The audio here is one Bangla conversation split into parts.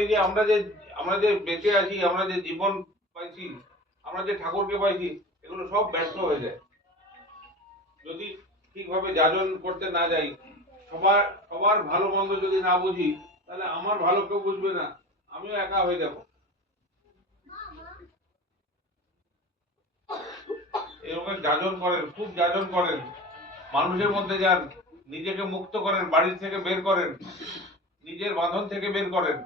এই যে আমরা যে আমরা যে বেঁচে আছি, আমরা যে জীবন পাইছি, আমরা যে ঠাকুরকে পাইছি, এগুলো সব ব্যর্থ হয়ে যায়। যদি ঠিকভাবে যাজন করতে না যাই, সবার সবার ভালো মন্দ যদি না বুঝি, তাহলে আমার ভালো কেউ বুঝবে না। আমিও একা হয়ে যাব। এরকম যাজন করেন, খুব যাজন করেন। মানুষের মধ্যে যান, নিজেকে মুক্ত করেন, বাড়ির থেকে বের করেন, নিজের বাঁধন থেকে বের করেন।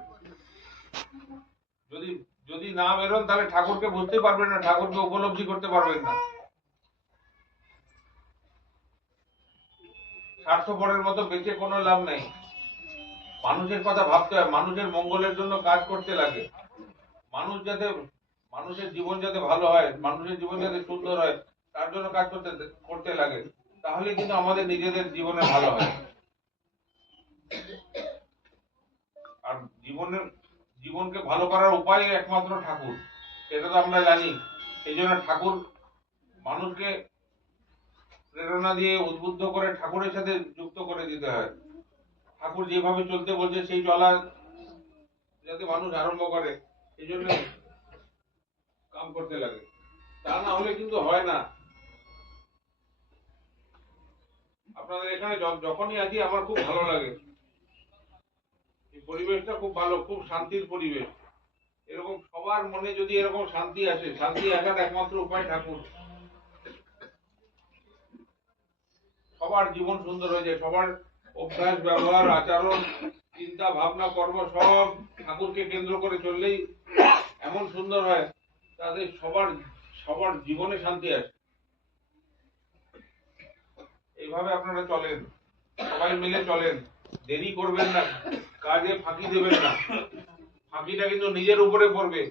যদি যদি না বেরোন, তাহলে ঠাকুরকে বুঝতে পারবেন না, ঠাকুরকে উপলব্ধি করতে পারবেন না। স্বার্থপরের মতো বেঁচে কোনো লাভ নেই। মানুষের কথা ভাবতে হয়, মানুষের মঙ্গলের জন্য কাজ করতে লাগে। মানুষ যাতে, মানুষের জীবন যাতে ভালো হয়, মানুষের জীবন যাতে সুন্দর হয়, তার জন্য কাজ করতে করতে লাগে। তাহলে কিন্তু আমাদের নিজেদের জীবনে ভালো হয়। আর জীবনের জীবনকে ভালো করার উপায় একমাত্র ঠাকুর। সেটা তো আমরা জানি। এই জন্য ঠাকুর মানুষকে প্রেরণা দিয়ে উদ্বুদ্ধ করে ঠাকুরের সাথে যুক্ত করে দিতে হয়। ঠাকুর যেভাবে চলতে বলছে, সেই চলা যাতে মানুষ আরম্ভ করে, এই জন্য কাম করতে লাগে। তা না হলে কিন্তু হয় না। আপনাদের এখানে যখনই আছি, আমার খুব ভালো লাগে। পরিবেশটা খুব ভালো, খুব শান্তির পরিবেশ। এরকম সবার মনে যদি এরকম শান্তি আসে, শান্তি আসার একমাত্র উপায় ঠাকুর। সবার জীবন সুন্দর হয়ে যায়, সবার অভ্যাস, ব্যবহার, আচরণ, চিন্তা, ভাবনা, কর্ম সব ঠাকুরকে কেন্দ্র করে চললেই এমন সুন্দর হয়, তাতে সবার সবার জীবনে শান্তি আসে। এইভাবে আপনারা চলেন, সবাই মিলে চলেন। দেরি করবেন না কাজে ফাঁকি দেবেন না। ফাঁকিটা কিন্তু নিজের উপরে পড়বে।